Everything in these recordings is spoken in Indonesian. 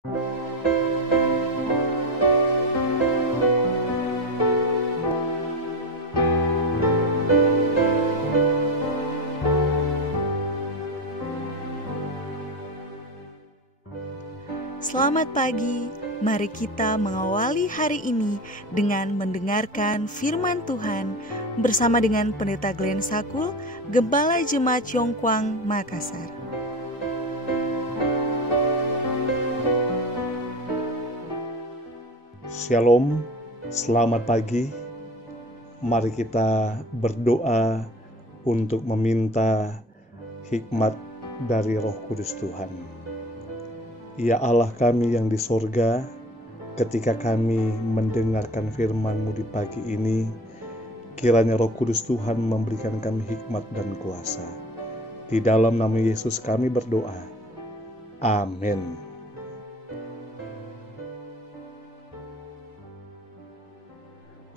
Selamat pagi, mari kita mengawali hari ini dengan mendengarkan firman Tuhan bersama dengan Pendeta Glenn Sakul, Gembala Jemaat Yongkwang, Makassar. Shalom, selamat pagi. Mari kita berdoa untuk meminta hikmat dari Roh Kudus Tuhan. Ya Allah kami yang di sorga, ketika kami mendengarkan firman-Mu di pagi ini, kiranya Roh Kudus Tuhan memberikan kami hikmat dan kuasa. Di dalam nama Yesus kami berdoa. Amin.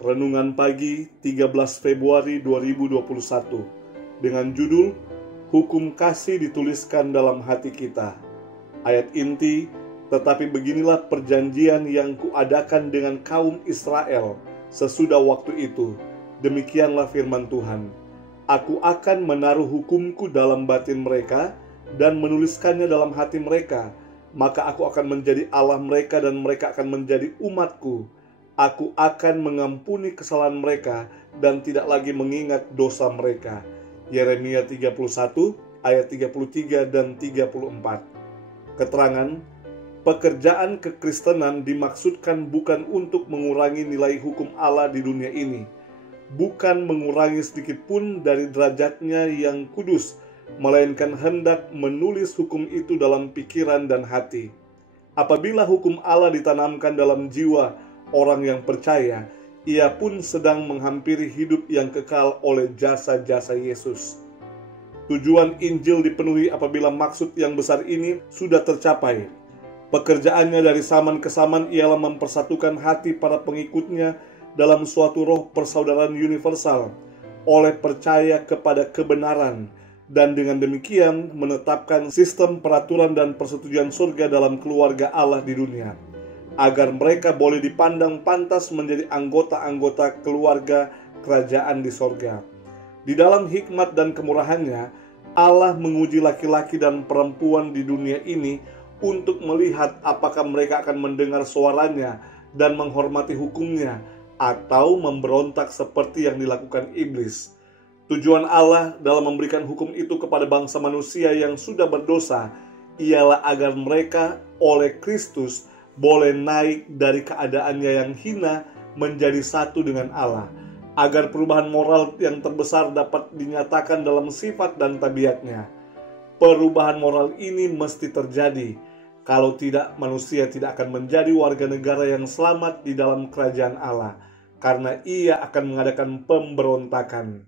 Renungan pagi 13 Februari 2021 dengan judul Hukum Kasih Dituliskan Dalam Hati Kita. Ayat inti, tetapi beginilah perjanjian yang kuadakan dengan kaum Israel sesudah waktu itu. Demikianlah firman Tuhan. Aku akan menaruh hukumku dalam batin mereka dan menuliskannya dalam hati mereka. Maka aku akan menjadi Allah mereka dan mereka akan menjadi umatku. Aku akan mengampuni kesalahan mereka dan tidak lagi mengingat dosa mereka. Yeremia 31 ayat 33 dan 34. Keterangan, pekerjaan kekristenan dimaksudkan bukan untuk mengurangi nilai hukum Allah di dunia ini, bukan mengurangi sedikit pun dari derajatnya yang kudus, melainkan hendak menulis hukum itu dalam pikiran dan hati. Apabila hukum Allah ditanamkan dalam jiwa orang yang percaya, ia pun sedang menghampiri hidup yang kekal oleh jasa-jasa Yesus. Tujuan Injil dipenuhi apabila maksud yang besar ini sudah tercapai. Pekerjaannya dari zaman ke zaman ialah mempersatukan hati para pengikutnya dalam suatu roh persaudaraan universal oleh percaya kepada kebenaran, dan dengan demikian menetapkan sistem peraturan dan persetujuan surga dalam keluarga Allah di dunia, agar mereka boleh dipandang pantas menjadi anggota-anggota keluarga kerajaan di sorga. Di dalam hikmat dan kemurahannya, Allah menguji laki-laki dan perempuan di dunia ini untuk melihat apakah mereka akan mendengar suaranya dan menghormati hukumnya, atau memberontak seperti yang dilakukan iblis. Tujuan Allah dalam memberikan hukum itu kepada bangsa manusia yang sudah berdosa ialah agar mereka oleh Kristus boleh naik dari keadaannya yang hina menjadi satu dengan Allah, agar perubahan moral yang terbesar dapat dinyatakan dalam sifat dan tabiatnya. Perubahan moral ini mesti terjadi, kalau tidak manusia tidak akan menjadi warga negara yang selamat di dalam kerajaan Allah, karena ia akan mengadakan pemberontakan.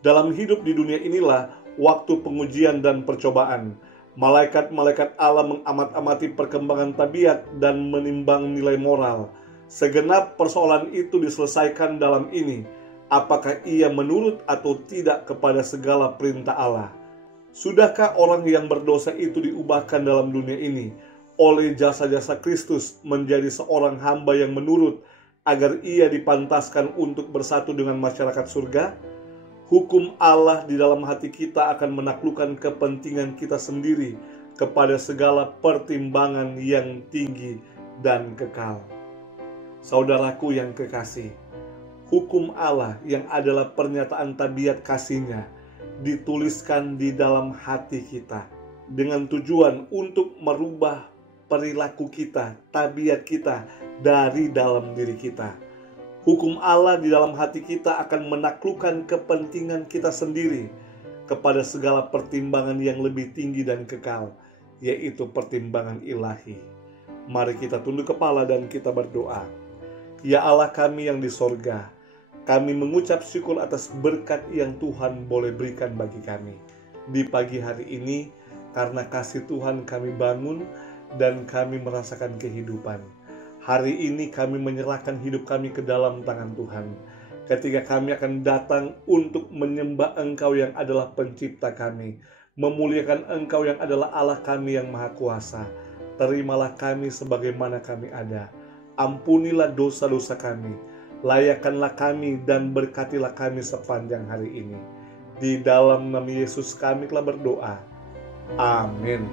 Dalam hidup di dunia inilah waktu pengujian dan percobaan. Malaikat-malaikat Allah mengamat-amati perkembangan tabiat dan menimbang nilai moral. Segenap persoalan itu diselesaikan dalam ini, apakah ia menurut atau tidak kepada segala perintah Allah. Sudahkah orang yang berdosa itu diubahkan dalam dunia ini oleh jasa-jasa Kristus menjadi seorang hamba yang menurut, agar ia dipantaskan untuk bersatu dengan masyarakat surga? Hukum Allah di dalam hati kita akan menaklukkan kepentingan kita sendiri kepada segala pertimbangan yang tinggi dan kekal. Saudaraku yang kekasih, hukum Allah yang adalah pernyataan tabiat kasih-Nya dituliskan di dalam hati kita dengan tujuan untuk merubah perilaku kita, tabiat kita dari dalam diri kita. Hukum Allah di dalam hati kita akan menaklukkan kepentingan kita sendiri kepada segala pertimbangan yang lebih tinggi dan kekal, yaitu pertimbangan ilahi. Mari kita tunduk kepala dan kita berdoa. Ya Allah kami yang di sorga, kami mengucap syukur atas berkat yang Tuhan boleh berikan bagi kami di pagi hari ini, karena kasih Tuhan kami bangun dan kami merasakan kehidupan. Hari ini kami menyerahkan hidup kami ke dalam tangan Tuhan, ketika kami akan datang untuk menyembah Engkau yang adalah pencipta kami, memuliakan Engkau yang adalah Allah kami yang Maha Kuasa. terimalah kami sebagaimana kami ada. Ampunilah dosa-dosa kami, layakkanlah kami dan berkatilah kami sepanjang hari ini. Di dalam nama Yesus kami telah berdoa. Amin.